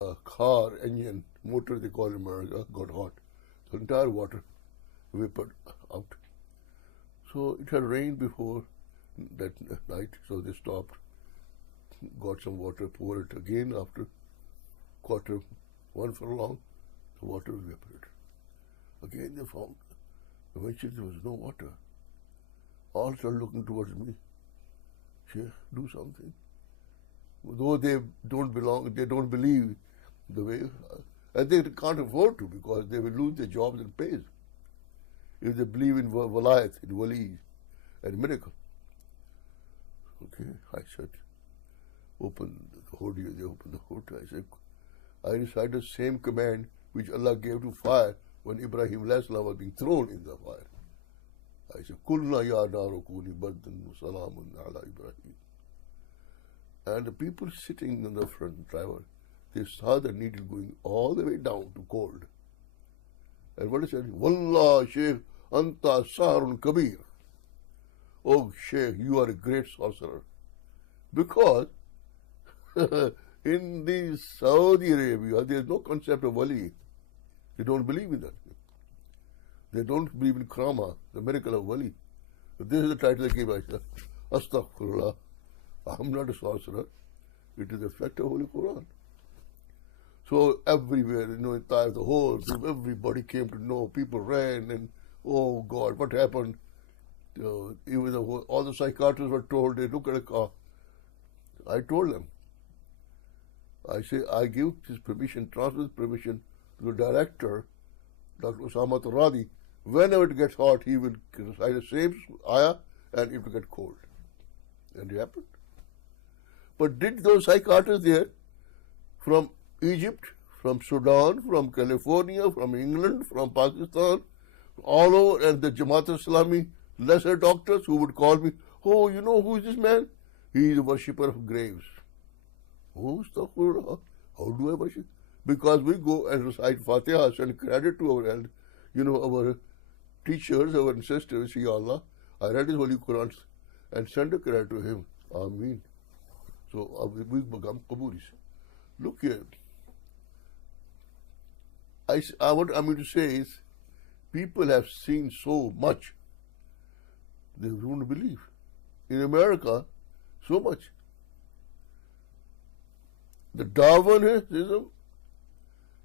car engine, motor they call in America, got hot. The entire water vapored out. So it had rained before that night, so they stopped, got some water, poured it again after quarter one furlong, the water evaporated. Again they found, eventually there was no water. All started looking towards me. Sheikh, do something. Though they don't believe the way, and they can't afford to because they will lose their jobs and pays if they believe in walayat, in wali, and miracle. Okay, I said, open the hood. They opened the hood. I said, I recited the same command which Allah gave to fire when Ibrahim was being thrown in the fire. I said, Kulna ya naru kuni bardan salamun ala Ibrahim. And the people sitting in the front driver, they saw the needle going all the way down to cold. And what is said? Wallah, Sheikh, anta saharun kabir. Oh, Sheikh, you are a great sorcerer. Because in the Saudi Arabia, there is no concept of wali. They don't believe in that. They don't believe in Krama, the miracle of wali. But this is the title they gave us. Astaghfirullah. I'm not a sorcerer. It is the fact of Holy Quran. So everywhere, in Taif, the whole, everybody came to know. People ran and, oh God, what happened? Even all the psychiatrists were told, they look at a car. I told them, I say, I give his permission, transfer his permission to the director, Dr. Usama Radi. Whenever it gets hot, he will recite the same ayah and it will get cold. And it happened. But did those psychiatrists there from Egypt, from Sudan, from California, from England, from Pakistan, all over, and the Jamaat Islami lesser doctors who would call me, oh, you know who is this man? He is a worshipper of graves. Oh, astaghfirullah. How do I worship? Because we go and recite Fatiha, send credit to our teachers, our ancestors, Ya Allah, I read his Holy Quran and send a credit to him. Ameen. So we become Qabulis. Look here. What I mean to say is, people have seen so much, they don't believe. In America, so much. The Darwinism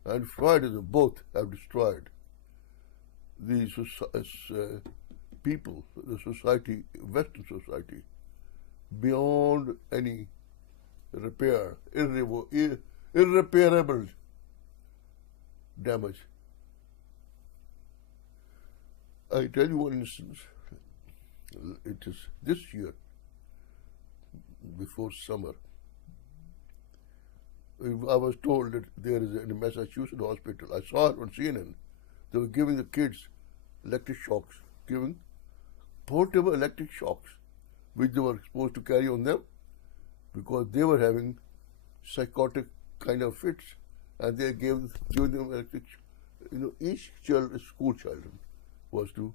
and Freudism both have destroyed the people, the society, Western society, beyond any repair, irreparable damage. I tell you one instance. It is this year, before summer. I was told that there is in a Massachusetts hospital. I saw it on CNN. They were giving the kids electric shocks, giving portable electric shocks, which they were supposed to carry on them because they were having psychotic kind of fits, and they giving them electric. Each child, school child, was to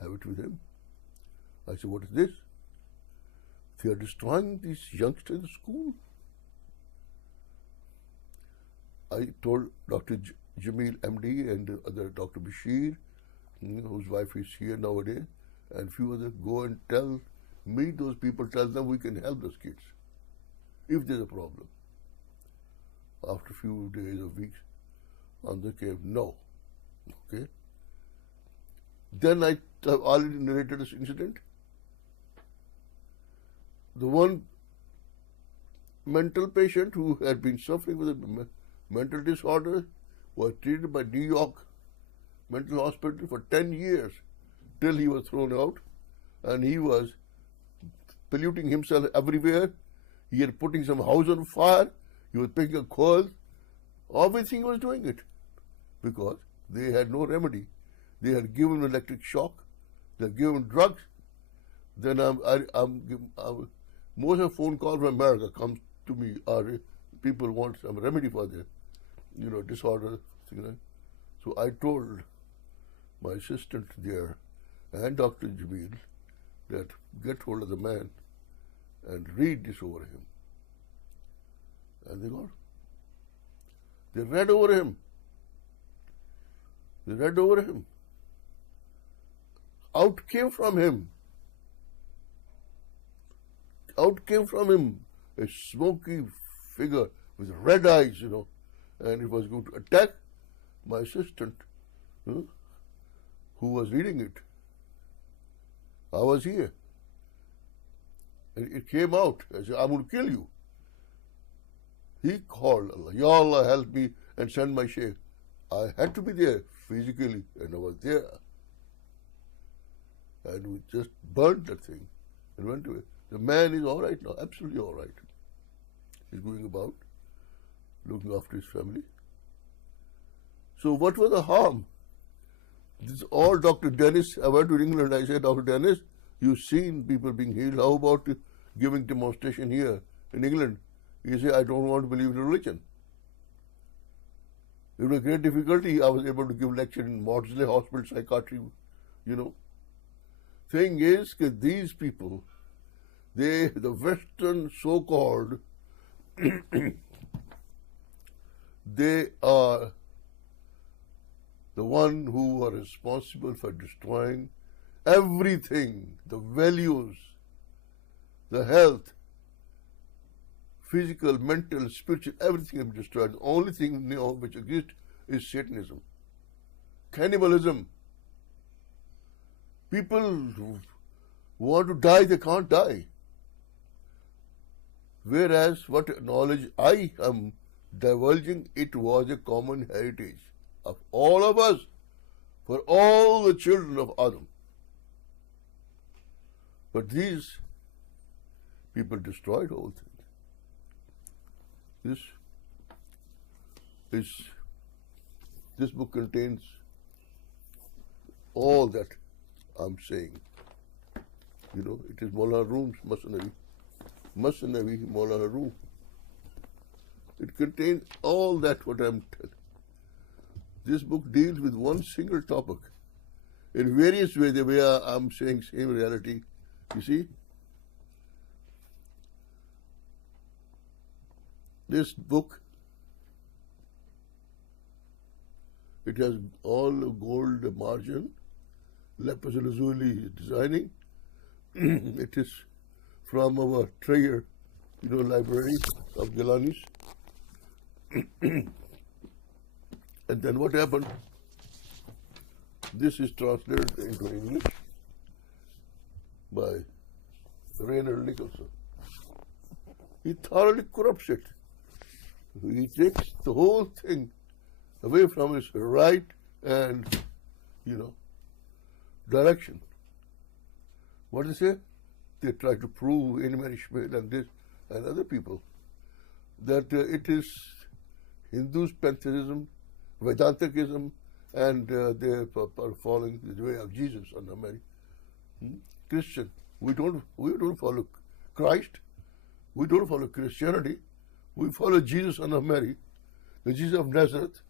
have it with him. I said, what is this? They are destroying these youngsters in the school. I told Dr. Jamil, MD, and other Dr. Bashir, whose wife is here nowadays, and few others, go and meet those people, tell them we can help those kids if there's a problem. After a few days or weeks, and they came, no. Okay. Then I already narrated this incident. The one mental patient who had been suffering with a mental disorder was treated by New York Mental Hospital for 10 years till he was thrown out, and he was polluting himself everywhere. He had putting some house on fire. He was picking a coal. Everything was doing it because they had no remedy. They had given electric shock. They had given drugs. Then most of the phone calls from America comes to me are people want some remedy for their, disorder. So I told my assistant there and Dr. Jamil that get hold of the man and read this over him. And they got. They read over him. They read over him. Out came from him. Out came from him a smoky figure with red eyes, and it was going to attack my assistant, who was reading it. I was here. And it came out. I said, I'm going to kill you. He called Allah, Ya Allah, help me and send my Sheikh. I had to be there physically, and I was there. And we just burnt that thing and went away. The man is all right now, absolutely all right. He's going about, looking after his family. So what was the harm? This is all Dr. Dennis. I went to England, I said, Dr. Dennis, you've seen people being healed. How about giving demonstration here in England? He said, I don't want to believe in religion. It was a great difficulty. I was able to give lecture in Maudsley Hospital, psychiatry, Thing is that these people, the Western so-called, they are the one who are responsible for destroying everything, the values, the health, physical, mental, spiritual, everything is destroyed. The only thing which exists is Satanism. Cannibalism. People who want to die, they can't die. Whereas what knowledge I am divulging, it was a common heritage of all of us, for all the children of Adam. But these people destroyed all things. This book contains all that I'm saying. It is Maulana Room's Masnavi Maulana Room. It contains all that what I'm telling. This book deals with one single topic in various ways, the way I'm saying same reality. You see? This book, it has all gold margin, lapis lazuli designing. It is from our treasure, library of Gillani's. And then what happened? This is translated into English by Raynard Nicholson. He thoroughly corrupts it. He takes the whole thing away from its right and, direction. What do they say? They try to prove in Schmidt and this and other people that it is Hindus' pantheism, Vedantism, and they are following the way of Jesus and Mary. Christian, we don't follow Christ. We don't follow Christianity. We follow Jesus and Mary, the Jesus of Nazareth.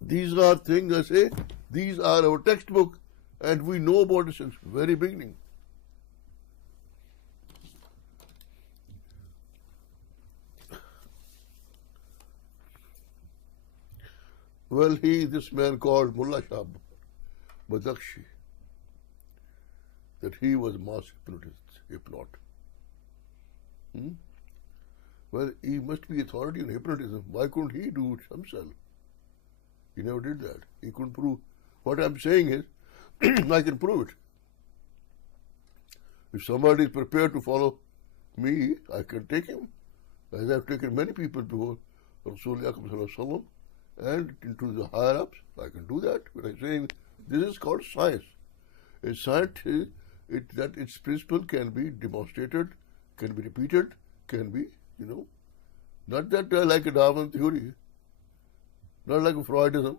These are things I say. These are our textbook, and we know about it since very beginning. Well, this man called Mullah Shah Badakshi, that he was a master hypnot. Well, he must be authority on hypnotism. Why couldn't he do it himself? He never did that. He couldn't prove. What I'm saying is, I can prove it. If somebody is prepared to follow me, I can take him. As I've taken many people before Rasulullah and into the higher ups, I can do that. But I'm saying this is called science. A science is that its principle can be demonstrated, can be repeated, can be, not that like a Darwin theory, not like a Freudism.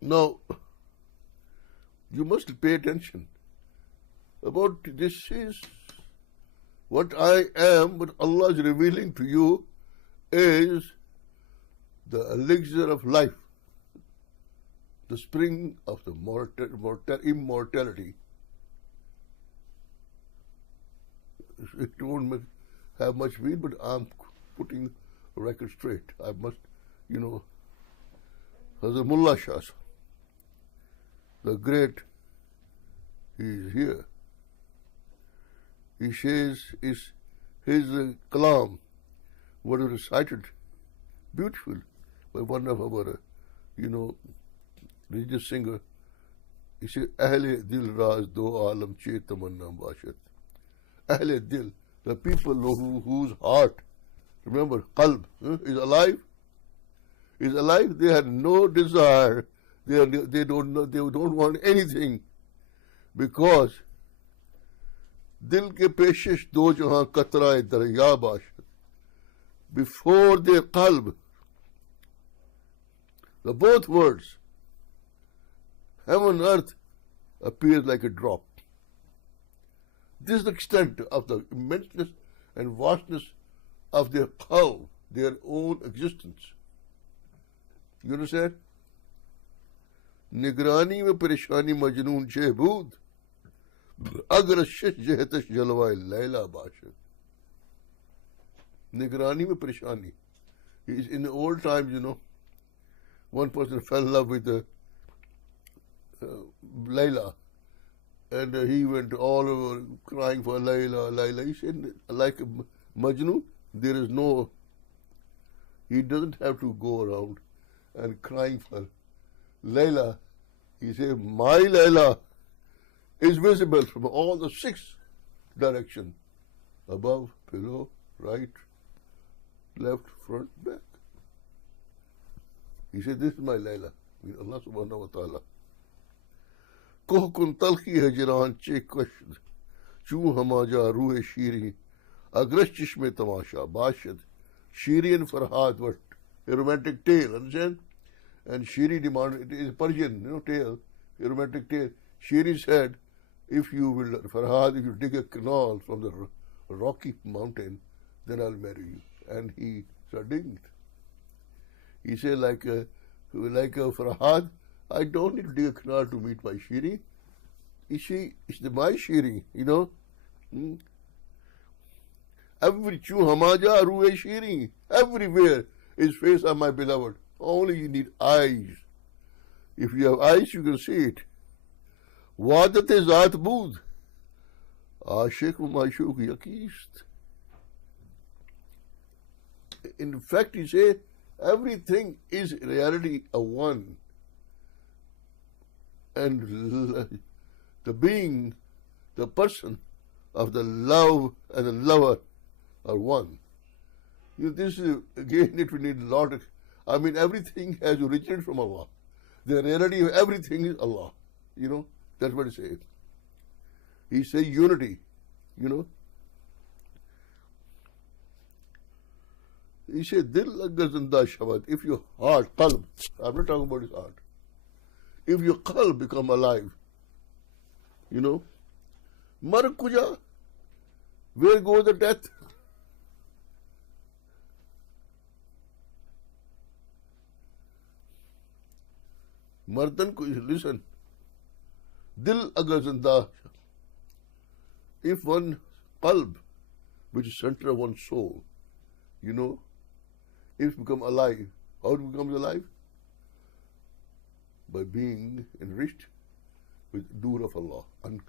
Now, you must pay attention about this is what I am, what Allah is revealing to you is the elixir of life, the spring of the immortality. it don't have much feel, but I'm putting the record straight. I must, Hazrat Mullah Shah, the great, he is here. He says his kalam was recited beautiful by one of our, religious singer. He said, Ahle dil raz do alam che tamanna bashat. Ahle dil, the people whose heart, remember, qalb, is alive. They had no desire. They don't want anything, because dil ke peshish do jahan katra darya bashat. Before their qalb, the both words, heaven and earth, appears like a drop. This is the extent of the immenseness and vastness of their qalb, their own existence. You understand? Nigrani mein parishani majnoon shehbood, agar shish jehtash jalwa layla bashad. Nigrani mein parishani. In the old times, one person fell in love with Layla, and he went all over crying for Layla. He said, like Majnun, he doesn't have to go around and crying for Layla. He said, my Layla is visible from all the 6 directions: above, below, right, left, front, back. He said, this is my Layla. Allah subhanahu wa ta'ala. Koh kun talki hai jiran che kashd, choo hamaja ruhe shiri, agras chishme tamasha, bashad. Shiri and Farhad were a romantic tale, understand? And Shiri demanded, it is Persian, tale, a romantic tale. Shiri said, if you dig a canal from the rocky mountain, then I'll marry you. And he started digging it. He said, like a Farhad, I don't need to dig a canal to meet my Shiri. It's my Shiri, Every chu hamaja ruhe Shiri, everywhere is face of my beloved. Only you need eyes. If you have eyes, you can see it. Wadat-e zaat bood, aashiq wa maashuq yakist. In fact, he says, everything is reality of one. And the being, the person of the love and the lover are one. This is, again, it will need a lot of, everything has originated from Allah. The reality of everything is Allah. That's what he says. He says unity, He said, Dil agar zinda shavad, if your heart, qalb, I'm not talking about his heart, if your qalb become alive, mar kuja, where goes the death? Mardan kuj, listen, Dil agar zinda, if one qalb, which is center of one's soul, if it becomes alive, how it becomes alive? By being enriched with Dur of Allah. And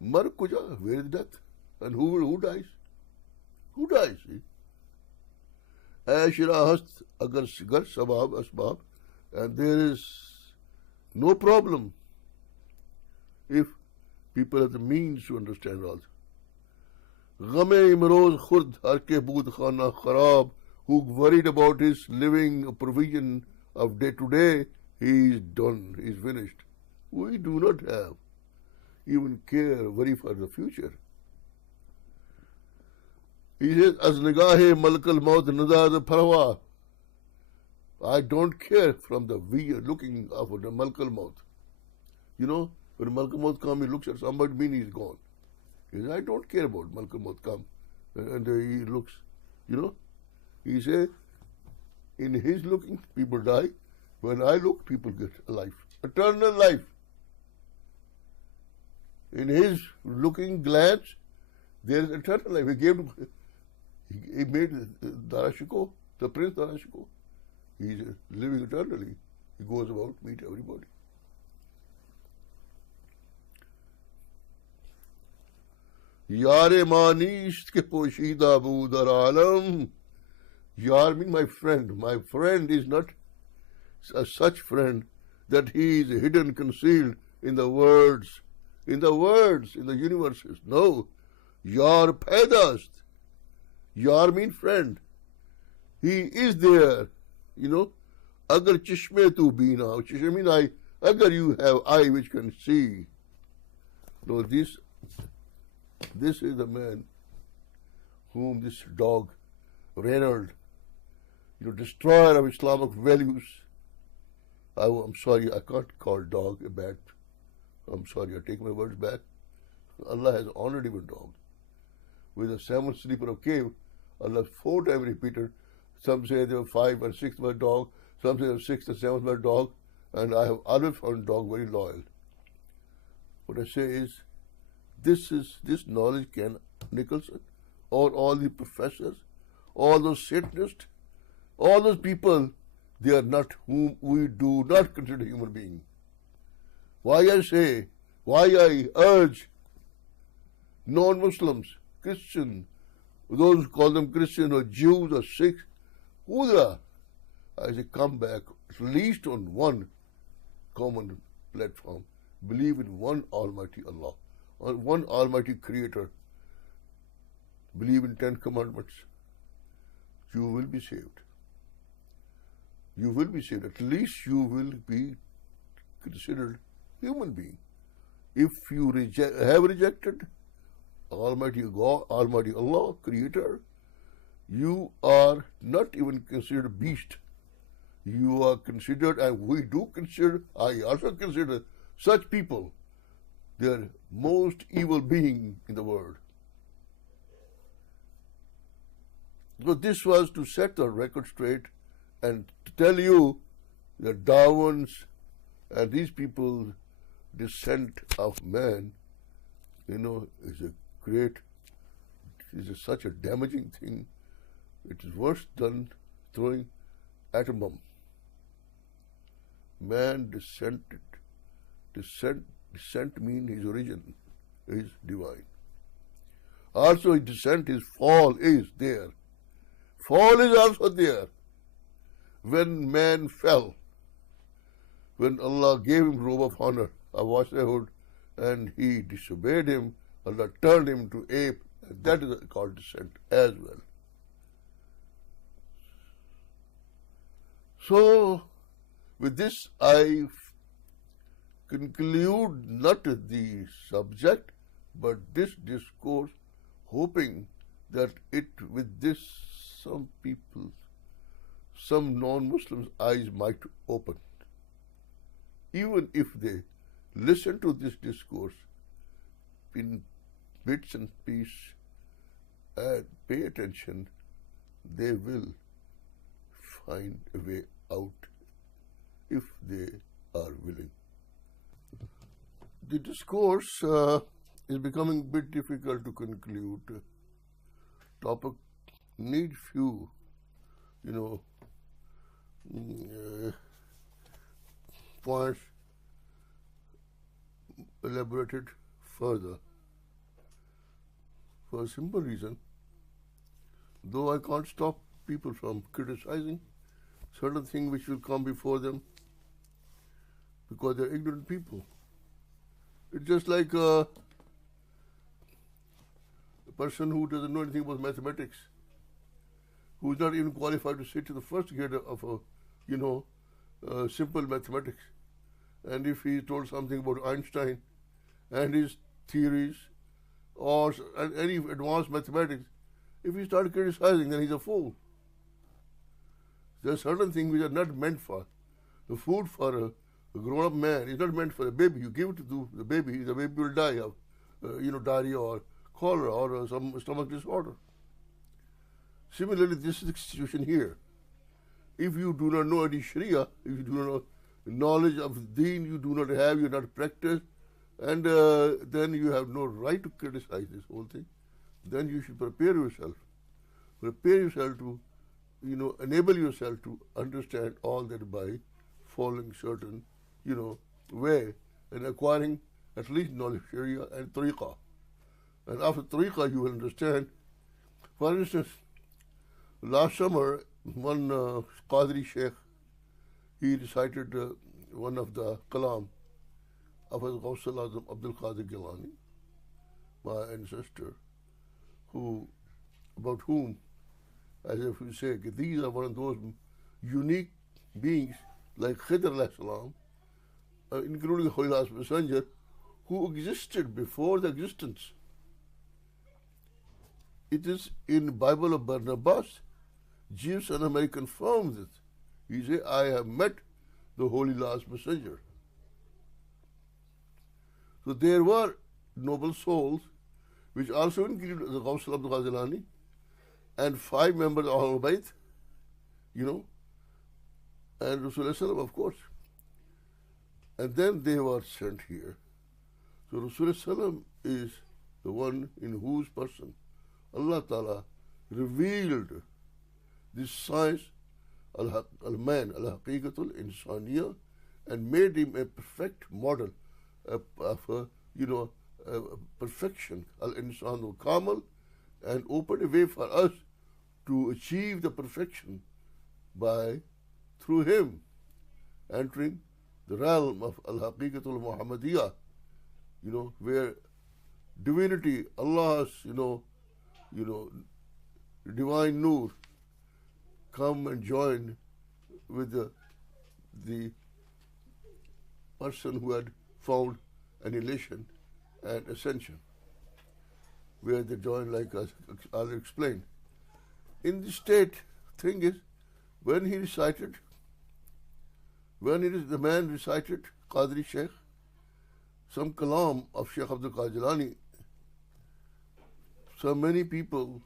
Mar kuja, where is death? And who dies? Who dies? Ashra hast agar gar sabab asbab, and there is no problem if people have the means to understand all. Ghame imroz khurd har ke bood khana kharab, who worried about his living provision of day to day, he is done, he is finished. We do not have even care, worry for the future. He says, As nigahe malkal maut nazar parwa. I don't care from the view looking of the malkal maut. When malkal maut comes, he looks at somebody, mean he's gone. He says, I don't care about malkal maut come. And he looks, He says, in his looking, people die. When I look, people get life. Eternal life. In his looking glance, there is eternal life. He made Darashiko, the Prince Darashiko. He is living eternally. He goes about to meet everybody. Yare manisht ke poshida budar alam. Yar means my friend. My friend is not a such friend that he is hidden, concealed in the words, in the universes. No. Yar paidast. Yar means friend. He is there. Agar chishme tu bina. Chishme means eye. Agar you have eye which can see. No, this is the man whom this dog, Reynolds, destroyer of Islamic values. I'm sorry, I can't call dog a bad. I'm sorry, I take my words back. Allah has honored even dog. With the seventh sleeper of cave, Allah 4 times repeated. Some say there were 5 and 6 were dog. Some say there were 6 and 7 were dog. And I have always found dog very loyal. What I say is, this knowledge can Nicholson, or all the professors, all those Satanists, all those people, they are not whom we do not consider human being. Why I urge non-Muslims, Christians, those who call them Christians or Jews or Sikhs, who they are, I say come back at least on one common platform. Believe in one Almighty Allah, on one Almighty Creator. Believe in 10 Commandments. You will be saved. You will be saved. At least you will be considered human being. If you have rejected Almighty God, Almighty Allah, Creator, you are not even considered beast. You are considered, and we do consider, I also consider such people, they are most evil being in the world. So this was to set the record straight and to tell you that Darwin's and these people's descent of man, is such a damaging thing. It is worse than throwing atom bomb. Man descent means his origin is divine. Also his descent, his fall is there. Fall is also there. When man fell, when Allah gave him robe of honor, a washerhood, and he disobeyed him, Allah turned him to ape, and that is called descent as well. So, with this I conclude not the subject, but this discourse, hoping that with this some people, some non-Muslims' eyes might open. Even if they listen to this discourse in bits and pieces and pay attention, they will find a way out if they are willing. The discourse is becoming a bit difficult to conclude. Topic needs few, points elaborated further. For a simple reason, though I can't stop people from criticizing certain things which will come before them because they're ignorant people. It's just like a person who doesn't know anything about mathematics, who is not even qualified to sit to the first grade of simple mathematics. And if he told something about Einstein and his theories or any advanced mathematics, if he started criticizing, then he's a fool. There are certain things which are not meant for the food for a grown-up man. Is not meant for a baby. You give it to the baby will die of diarrhea or cholera or some stomach disorder. Similarly, this is the situation here. If you do not know any Sharia, if you do not know knowledge of Deen, you do not have, you not practice, And then you have no right to criticize this whole thing. Then you should prepare yourself to, enable yourself to understand all that by following certain, way and acquiring at least knowledge, Sharia and Tariqah. And after Tariqah, you will understand. For instance, last summer, one Qadri Sheikh, he recited one of the kalam of his Chancellor Al-Haqeeqah Gillani, my ancestor, about whom, as if we say, these are one of those unique beings like Khidr alayhi salam, including the Holy Last Messenger, who existed before the existence. It is in the Bible of Barnabas, Jesus and America confirms it. He said, I have met the Holy Last Messenger. So there were noble souls, which also included the Chancellor of the El-Gillani and 5 members of Al-Bayt, and Rasulullah, of course. And then they were sent here. So Rasulullah is the one in whose person Allah Ta'ala revealed this science, Al-Man, Al-Haqeeqah Al-Insaania, and made him a perfect model of perfection, Al-Insan al-Kamal, and opened a way for us to achieve the perfection through him entering the realm of Al-Haqeeqah Al-Muhammadiyah, where divinity, Allah's, divine nur come and join with the person who had found annihilation and ascension, where they join, like I'll explain. In the state, thing is, when the man recited, Qadri Sheikh, some kalam of Sheikh Abdul Qadir Jilani, so many people,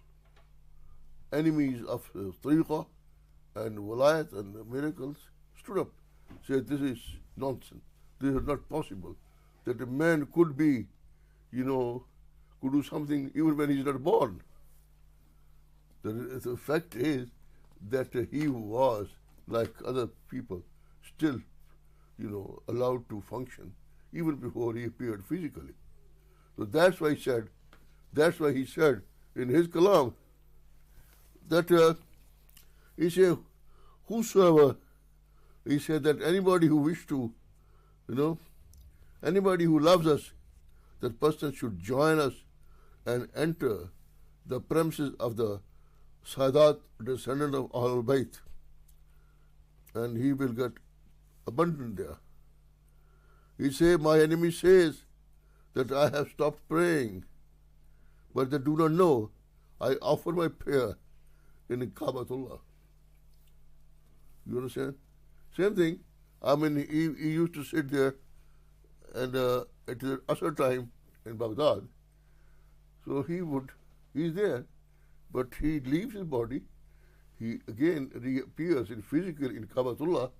enemies of Tariqah and Walayat and miracles, stood up, said, this is nonsense, this is not possible, that a man could be, could do something even when he's not born. The fact is that he was, like other people, still, allowed to function even before he appeared physically. So that's why he said in his kalam that he said, whosoever, he said that anybody who wished to, anybody who loves us, that person should join us and enter the premises of the Sadat, descendant of Ahl-Bayt, and he will get abundant there. He said, my enemy says that I have stopped praying, but they do not know I offer my prayer in Kaabatullah. You understand? Same thing. I mean, he used to sit there and at the Asr time in Baghdad. So he's there, but he leaves his body. He again reappears physically in Kaabatullah,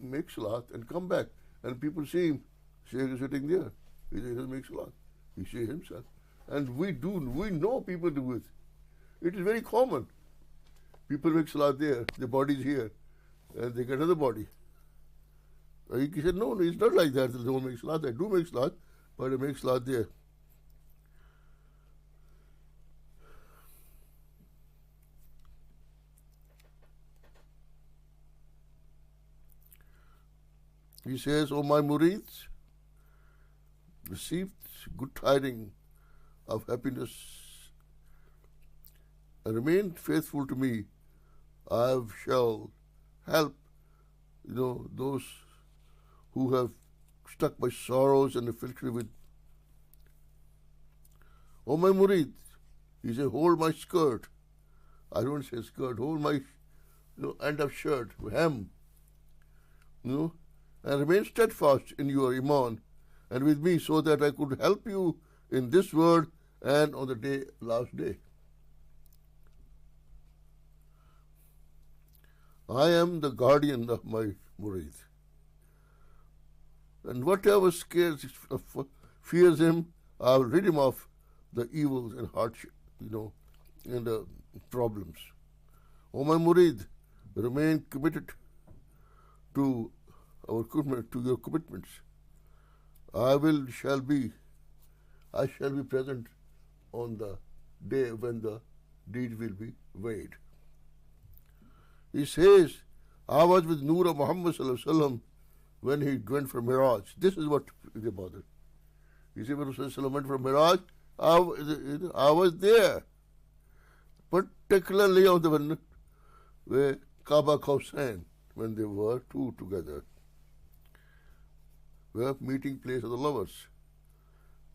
makes salat and come back. And people see him, Shaykh is sitting there. He doesn't make salat. He sees himself. And we know people do it. It is very common. People make salat there, the body is here, and they get another body. He said, no, it's not like that. They don't make salat. They do make salat, but they make salat there. He says, O my murids, received good tidings of happiness and remain faithful to me. I shall help, those who have stuck by sorrows and afflicted with. O my murid, he said, hold my skirt. I don't say skirt, hold my end of shirt, hem, and remain steadfast in your iman and with me, so that I could help you in this world and on the last day. I am the guardian of my murid. And whatever fears him, I will rid him of the evils and hardship, and the problems. O my murid, remain committed to our commitment, to your commitments. I shall be present on the day when the deed will be weighed. He says, I was with Noor of Muhammad sallallahu alaihi wasallam when he went for Miraj. This is what is about it. He said, when Rasulullah went for Miraj, I was there, particularly on the one where Kaaba Qawsain, when they were two together, where meeting place of the lovers.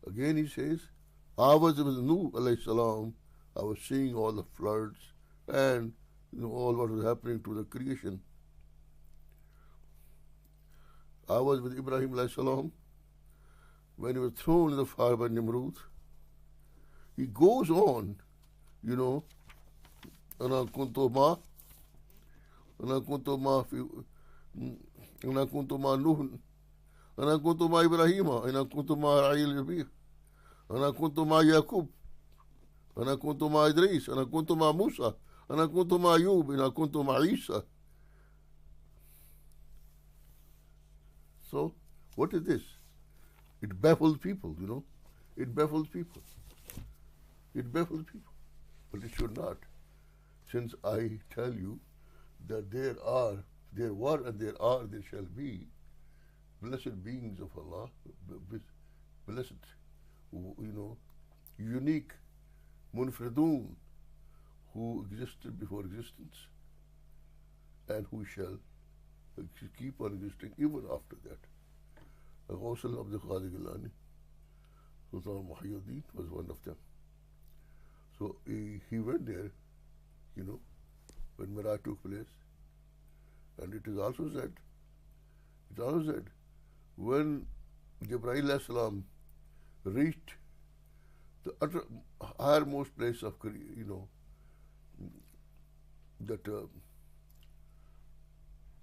Again he says, I was with Nuh alayhi salam, I was seeing all the floods and all what was happening to the creation. I was with Ibrahim alayhi salam when he was thrown in the fire by Nimrud. He goes on, Ana kuntu ma Nuh, Ana kuntu ma Ibrahima, Ana kuntu ma Ayil, Ana kuntu ma Yaqub, Ana kuntu ma Idris, Ana kuntu ma Musa, Ana kuntu ma Ayub, Ana kuntu ma Isa. So, what is this? It baffles people, It baffles people. It baffles people. But it should not. Since I tell you that there were and there are, there shall be blessed beings of Allah, blessed, unique, munfridun, who existed before existence and who shall keep on existing even after that. Al-Ghawsal of the Qadri Gillani, Sultan Muhyiddin was one of them. So he went there, when Miraj took place. And it is also said, when Jibreel alayhi salam reached the highermost place of, that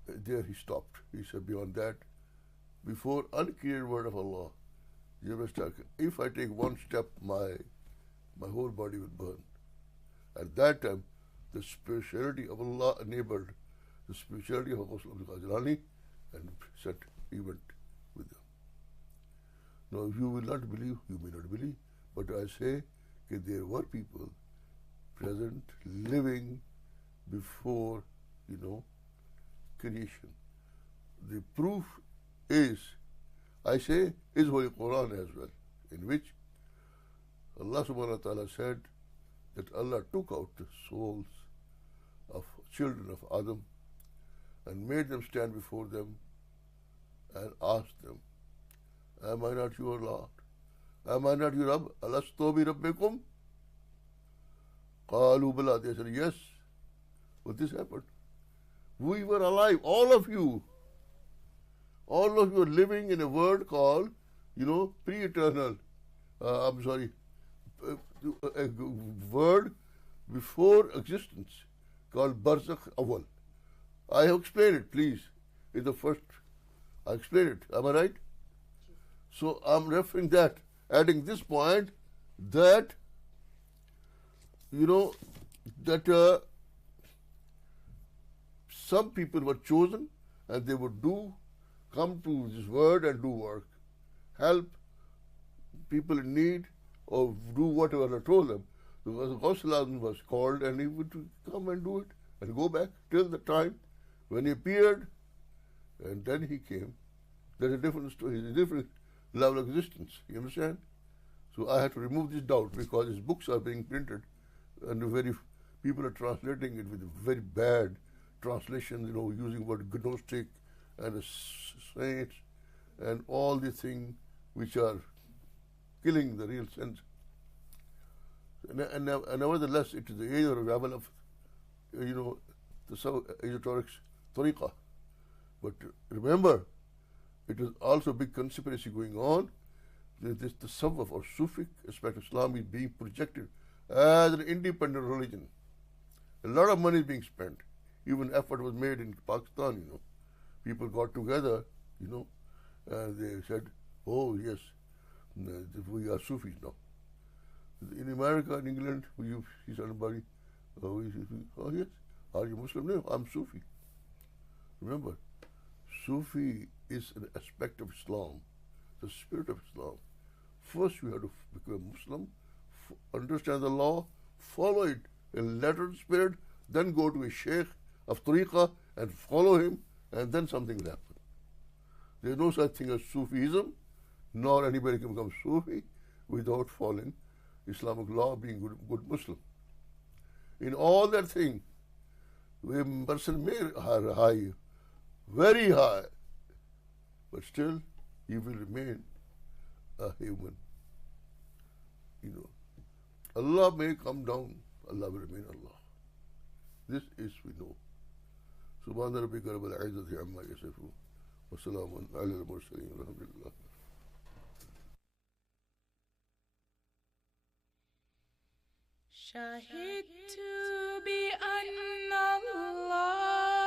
there he stopped. He said, beyond that, before uncreated word of Allah, if I take one step, my whole body will burn. At that time, the spirituality of Allah enabled the spirituality of El-Sheikh Gillani and said, he went with them. Now, you will not believe, you may not believe, but I say that there were people present, living before, creation. The proof is, I say, is Holy Quran as well, in which Allah subhanahu wa ta'ala said that Allah took out the souls of children of Adam and made them stand before them and asked them, am I not your Lord? Am I not your Rabb? Alastu bi Rabbikum? Qalu bala. They said, yes. But this happened. We were alive, all of you. All of you are living in a world called, pre-eternal. A word before existence called Barzakh Awal. I have explained it, please. In the first, I explained it. Am I right? So I'm referring that, adding this point that, that some people were chosen and they would come to this world and do work, help people in need, or do whatever I told them. Because Ghawsul was called and he would come and do it and go back till the time when he appeared and then he came. There's a different story, a different level of existence. You understand? So I had to remove this doubt because his books are being printed and people are translating it with very bad translations, using word gnostic and saints and all these things which are killing the real sense. And nevertheless, it is the age of revival of, the esoteric tariqah. But remember, it is also a big conspiracy going on. The Sabbath or Sufi aspect of Islam is being projected as an independent religion. A lot of money is being spent. Even effort was made in Pakistan, People got together, and they said, oh yes, We are Sufis now. In America and England, you see somebody, oh yes, are you Muslim? No, I'm Sufi. Remember, Sufi is an aspect of Islam, the spirit of Islam. First, you have to become Muslim, understand the law, follow it in letter and spirit, then go to a Sheikh of Tariqah and follow him, and then something will happen. There is no such thing as Sufism, nor anybody can become Sufi without following Islamic law, being good Muslim. In all that thing, a person may are high, very high, but still he will remain a human. Allah may come down, Allah will remain Allah. This is we know. Subhana rabbika rabbil izzati amma yasifun wa salamun ala al-mursalin walhamdulillah. شهدت بأن الله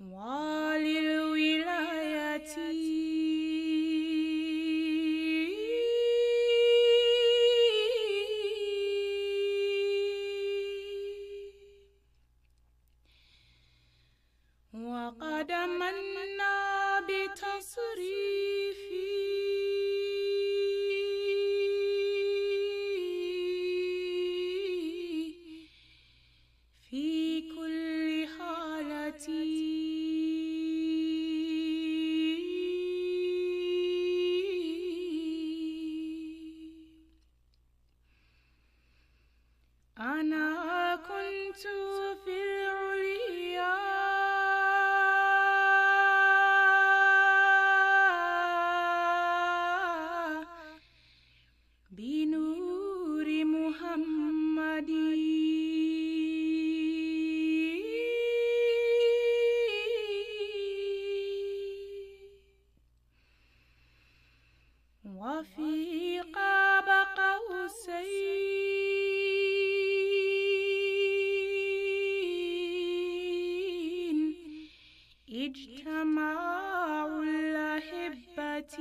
والي الولاية وقد منا بتصريفي في كل حالتي أنا كنت في العليا بنور محمد وفي قاب قوسين اجتماع الأحبة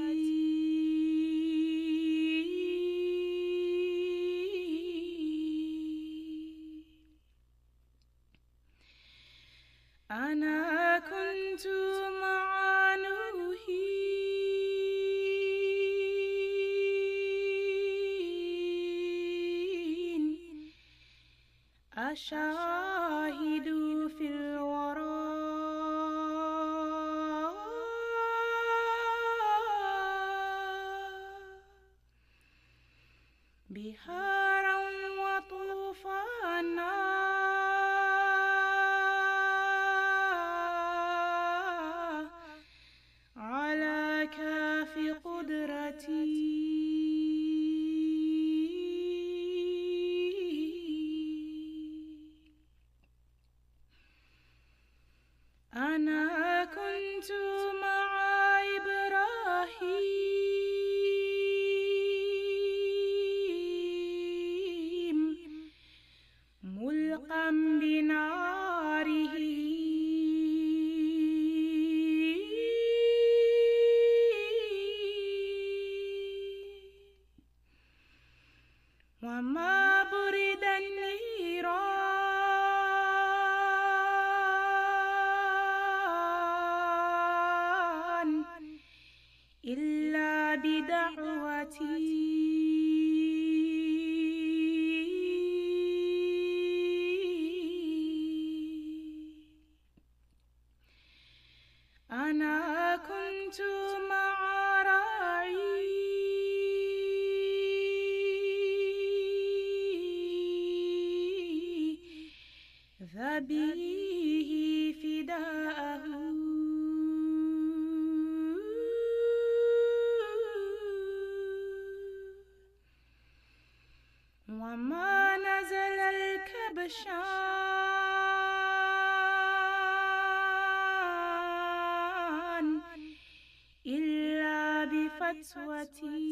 أنا كنت مع نوحي أشاهد في الورى بحارا وطوفانا على كاف قدرتي أنا كنت مع إبراهيم ملقا بناره وما برد النيران إلا بدعوتي أنا كنت مع راعي ذبيه فداءه وما نزل الكبشان إلا بفتوتي